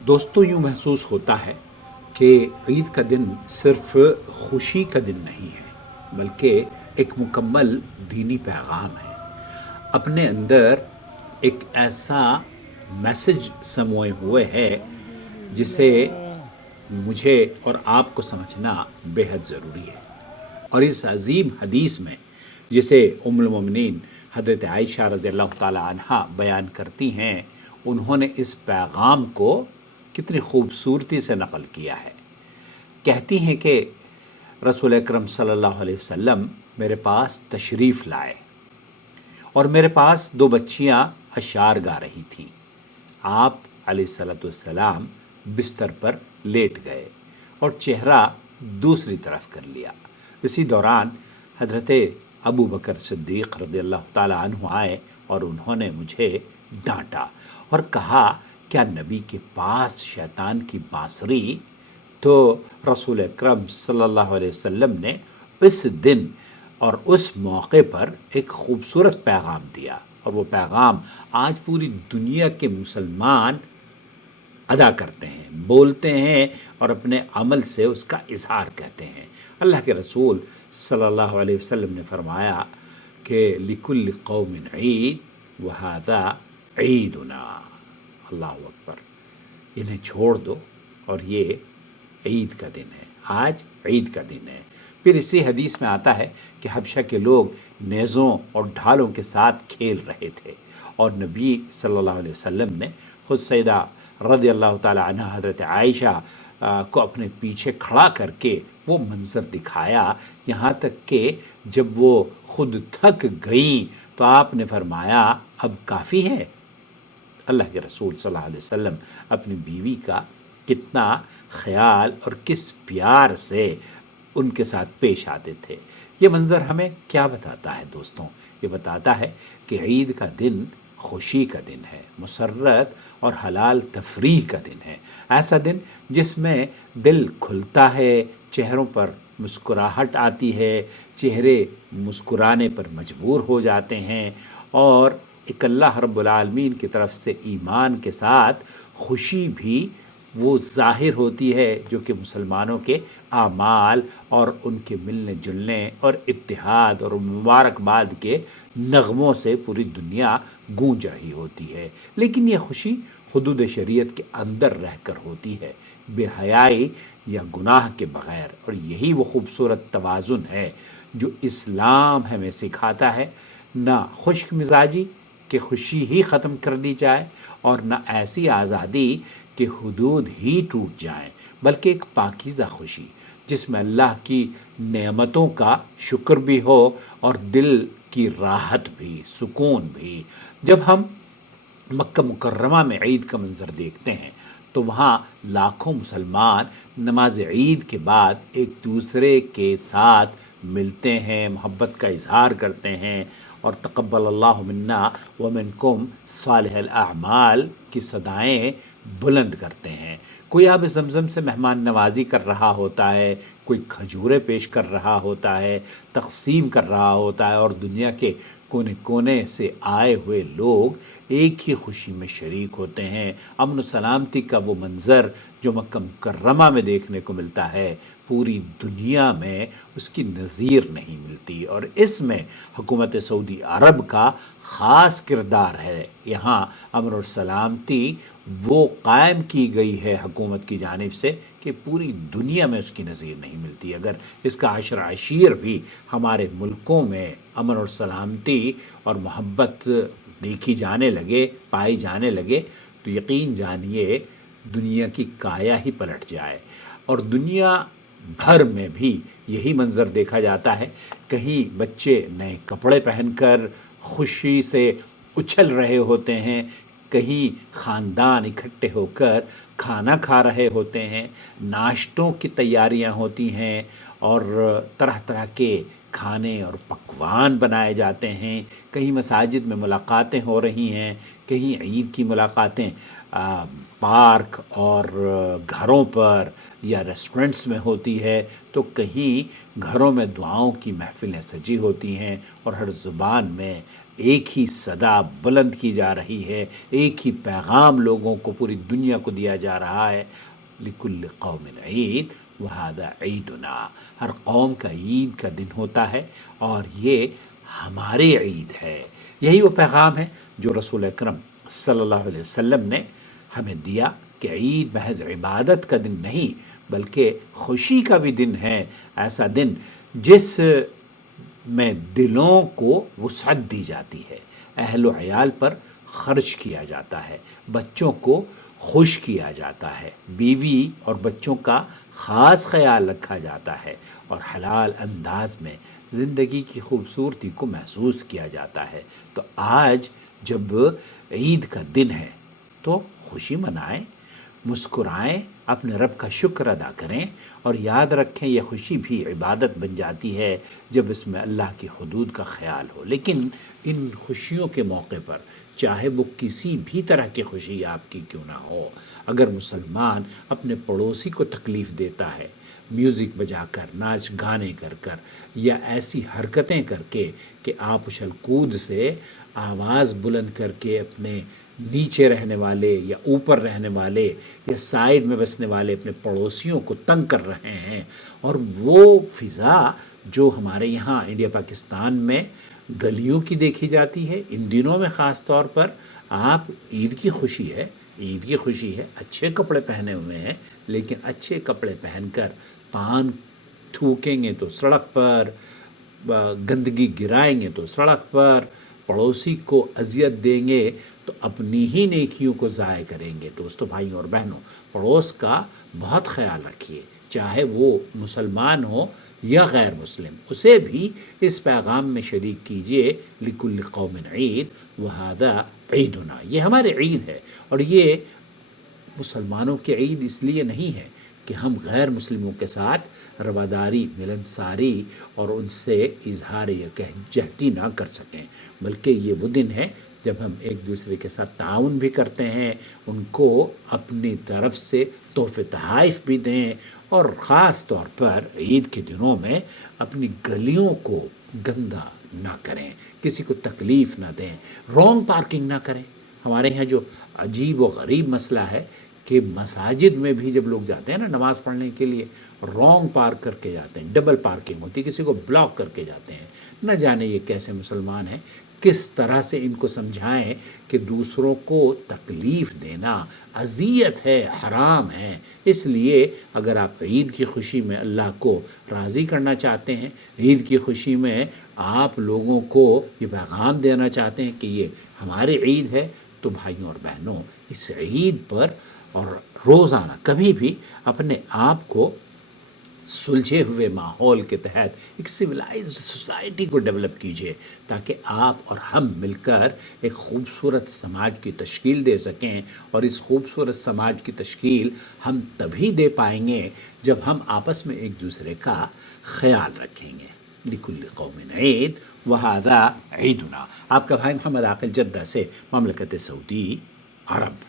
دوستوں، یوں محسوس ہوتا ہے کہ عید کا دن صرف خوشی کا دن نہیں ہے، بلکہ ایک مکمل دینی پیغام ہے۔ اپنے اندر ایک ایسا میسج سموئے ہوئے ہے جسے مجھے اور آپ کو سمجھنا بے حد ضروری ہے۔ اور اس عظیم حدیث میں جسے ام المومنین حضرت عائشہ رضی اللہ تعالی عنہا بیان کرتی ہیں، انہوں نے اس پیغام کو کتنی خوبصورتی سے نقل کیا ہے۔ کہتی ہیں کہ رسول اکرم صلی اللہ علیہ وسلم میرے پاس تشریف لائے اور میرے پاس دو بچیاں اشعار گا رہی تھیں۔ آپ علیہ الصلوۃ والسلام بستر پر لیٹ گئے اور چہرہ دوسری طرف کر لیا۔ اسی دوران حضرت ابو بکر صدیق رضی اللہ تعالی عنہ آئے اور انہوں نے مجھے ڈانٹا اور کہا، کیا نبی کے پاس شیطان کی بانسری؟ تو رسول اکرم صلی اللہ علیہ وسلم نے اس دن اور اس موقع پر ایک خوبصورت پیغام دیا، اور وہ پیغام آج پوری دنیا کے مسلمان ادا کرتے ہیں، بولتے ہیں اور اپنے عمل سے اس کا اظہار کہتے ہیں۔ اللہ کے رسول صلی اللہ علیہ وسلم نے فرمایا کہ لِكُلِّ قَوْمٍ عید وَهَذَا عیدنا۔ اللہ اکبر! انہیں چھوڑ دو، اور یہ عید کا دن ہے، آج عید کا دن ہے۔ پھر اسی حدیث میں آتا ہے کہ حبشہ کے لوگ نیزوں اور ڈھالوں کے ساتھ کھیل رہے تھے، اور نبی صلی اللہ علیہ وسلم نے خود سیدہ رضی اللہ تعالی عنہ حضرت عائشہ کو اپنے پیچھے کھڑا کر کے وہ منظر دکھایا، یہاں تک کہ جب وہ خود تھک گئیں تو آپ نے فرمایا، اب کافی ہے۔ اللہ کے رسول صلی اللہ علیہ وسلم اپنی بیوی کا کتنا خیال اور کس پیار سے ان کے ساتھ پیش آتے تھے۔ یہ منظر ہمیں کیا بتاتا ہے دوستوں؟ یہ بتاتا ہے کہ عید کا دن خوشی کا دن ہے، مسرت اور حلال تفریح کا دن ہے، ایسا دن جس میں دل کھلتا ہے، چہروں پر مسکراہٹ آتی ہے، چہرے مسکرانے پر مجبور ہو جاتے ہیں، اور ایک اللہ رب العالمین کی طرف سے ایمان کے ساتھ خوشی بھی وہ ظاہر ہوتی ہے جو کہ مسلمانوں کے اعمال اور ان کے ملنے جلنے اور اتحاد اور مبارکباد کے نغموں سے پوری دنیا گونج رہی ہوتی ہے۔ لیکن یہ خوشی حدود شریعت کے اندر رہ کر ہوتی ہے، بے حیائی یا گناہ کے بغیر، اور یہی وہ خوبصورت توازن ہے جو اسلام ہمیں سکھاتا ہے۔ نہ خشک مزاجی کہ خوشی ہی ختم کر دی جائے، اور نہ ایسی آزادی کہ حدود ہی ٹوٹ جائیں، بلکہ ایک پاکیزہ خوشی جس میں اللہ کی نعمتوں کا شکر بھی ہو اور دل کی راحت بھی، سکون بھی۔ جب ہم مکہ مکرمہ میں عید کا منظر دیکھتے ہیں تو وہاں لاکھوں مسلمان نماز عید کے بعد ایک دوسرے کے ساتھ ملتے ہیں، محبت کا اظہار کرتے ہیں، اور تقبل اللہ منا ومنکم صالح الاعمال کی صدائیں بلند کرتے ہیں۔ کوئی آب زمزم سے مہمان نوازی کر رہا ہوتا ہے، کوئی کھجوریں پیش کر رہا ہوتا ہے، تقسیم کر رہا ہوتا ہے، اور دنیا کے کونے کونے سے آئے ہوئے لوگ ایک ہی خوشی میں شریک ہوتے ہیں۔ امن و سلامتی کا وہ منظر جو مکہ مکرمہ میں دیکھنے کو ملتا ہے، پوری دنیا میں اس کی نظیر نہیں ملتی، اور اس میں حکومت سعودی عرب کا خاص کردار ہے۔ یہاں امن اور سلامتی وہ قائم کی گئی ہے حکومت کی جانب سے کہ پوری دنیا میں اس کی نظیر نہیں ملتی۔ اگر اس کا عشر عشیر بھی ہمارے ملکوں میں امن اور سلامتی اور محبت دیکھی جانے لگے، پائی جانے لگے، تو یقین جانیے دنیا کی کایا ہی پلٹ جائے۔ اور دنیا بھر میں بھی یہی منظر دیکھا جاتا ہے، کہیں بچے نئے کپڑے پہن کر خوشی سے اچھل رہے ہوتے ہیں، کہیں خاندان اکٹھے ہو کر کھانا کھا رہے ہوتے ہیں، ناشتوں کی تیاریاں ہوتی ہیں، اور طرح طرح کے کھانے اور پکوان بنائے جاتے ہیں، کہیں مساجد میں ملاقاتیں ہو رہی ہیں، کہیں عید کی ملاقاتیں پارک اور گھروں پر یا ریسٹورنٹس میں ہوتی ہے، تو کہیں گھروں میں دعاؤں کی محفلیں سجی ہوتی ہیں، اور ہر زبان میں ایک ہی صدا بلند کی جا رہی ہے، ایک ہی پیغام لوگوں کو پوری دنیا کو دیا جا رہا ہے، لکل قوم عید وہذا عیدنا، ہر قوم کا عید کا دن ہوتا ہے اور یہ ہماری عید ہے۔ یہی وہ پیغام ہے جو رسول اکرم صلی اللہ علیہ وسلم نے ہمیں دیا کہ عید محض عبادت کا دن نہیں بلکہ خوشی کا بھی دن ہے، ایسا دن جس میں دلوں کو وسعت دی جاتی ہے، اہل و عیال پر خرچ کیا جاتا ہے، بچوں کو خوش کیا جاتا ہے، بیوی اور بچوں کا خاص خیال رکھا جاتا ہے اور حلال انداز میں زندگی کی خوبصورتی کو محسوس کیا جاتا ہے۔ تو آج جب عید کا دن ہے تو خوشی منائیں، مسکرائیں، اپنے رب کا شکر ادا کریں اور یاد رکھیں یہ خوشی بھی عبادت بن جاتی ہے جب اس میں اللہ کی حدود کا خیال ہو۔ لیکن ان خوشیوں کے موقع پر چاہے وہ کسی بھی طرح کی خوشی آپ کی کیوں نہ ہو، اگر مسلمان اپنے پڑوسی کو تکلیف دیتا ہے میوزک بجا کر، ناچ گانے کر کر یا ایسی حرکتیں کر کے کہ آپ اچھل کود سے آواز بلند کر کے اپنے نیچے رہنے والے یا اوپر رہنے والے یا سائڈ میں بسنے والے اپنے پڑوسیوں کو تنگ کر رہے ہیں، اور وہ فضا جو ہمارے یہاں انڈیا پاکستان میں گلیوں کی دیکھی جاتی ہے ان دنوں میں، خاص طور پر آپ عید کی خوشی ہے، عید کی خوشی ہے، اچھے کپڑے پہنے ہوئے ہیں لیکن اچھے کپڑے پہن کر پان تھوکیں گے تو سڑک پر، گندگی گرائیں گے تو سڑک پر، پڑوسی کو اذیت دیں گے تو اپنی ہی نیکیوں کو ضائع کریں گے۔ دوستو، بھائیوں اور بہنوں، پڑوس کا بہت خیال رکھیے، چاہے وہ مسلمان ہو یا غیر مسلم، اسے بھی اس پیغام میں شریک کیجئے، لکل قوم عید وہذا عیدنا، یہ ہماری عید ہے۔ اور یہ مسلمانوں کی عید اس لیے نہیں ہے کہ ہم غیر مسلموں کے ساتھ رواداری، ملنساری اور ان سے اظہار یکجہتی نہ کر سکیں، بلکہ یہ وہ دن ہے جب ہم ایک دوسرے کے ساتھ تعاون بھی کرتے ہیں، ان کو اپنی طرف سے تحفے تحائف بھی دیں، اور خاص طور پر عید کے دنوں میں اپنی گلیوں کو گندا نہ کریں، کسی کو تکلیف نہ دیں، رانگ پارکنگ نہ کریں۔ ہمارے یہاں جو عجیب و غریب مسئلہ ہے کہ مساجد میں بھی جب لوگ جاتے ہیں نا نماز پڑھنے کے لیے، رانگ پارک کر کے جاتے ہیں، ڈبل پارکنگ ہوتی ہے، کسی کو بلاک کر کے جاتے ہیں۔ نہ جانے یہ کیسے مسلمان ہیں، کس طرح سے ان کو سمجھائیں کہ دوسروں کو تکلیف دینا اذیت ہے، حرام ہے۔ اس لیے اگر آپ عید کی خوشی میں اللہ کو راضی کرنا چاہتے ہیں، عید کی خوشی میں آپ لوگوں کو یہ پیغام دینا چاہتے ہیں کہ یہ ہماری عید ہے، تو بھائیوں اور بہنوں، اس عید پر اور روزانہ کبھی بھی اپنے آپ کو سلجھے ہوئے ماحول کے تحت ایک سویلائزڈ سوسائٹی کو ڈیولپ کیجئے، تاکہ آپ اور ہم مل کر ایک خوبصورت سماج کی تشکیل دے سکیں، اور اس خوبصورت سماج کی تشکیل ہم تبھی دے پائیں گے جب ہم آپس میں ایک دوسرے کا خیال رکھیں گے۔ لکل قوم عید وہذا عیدنا۔ آپ کا بھائی محمد عاقل، جدہ سے، مملکت سعودی عرب۔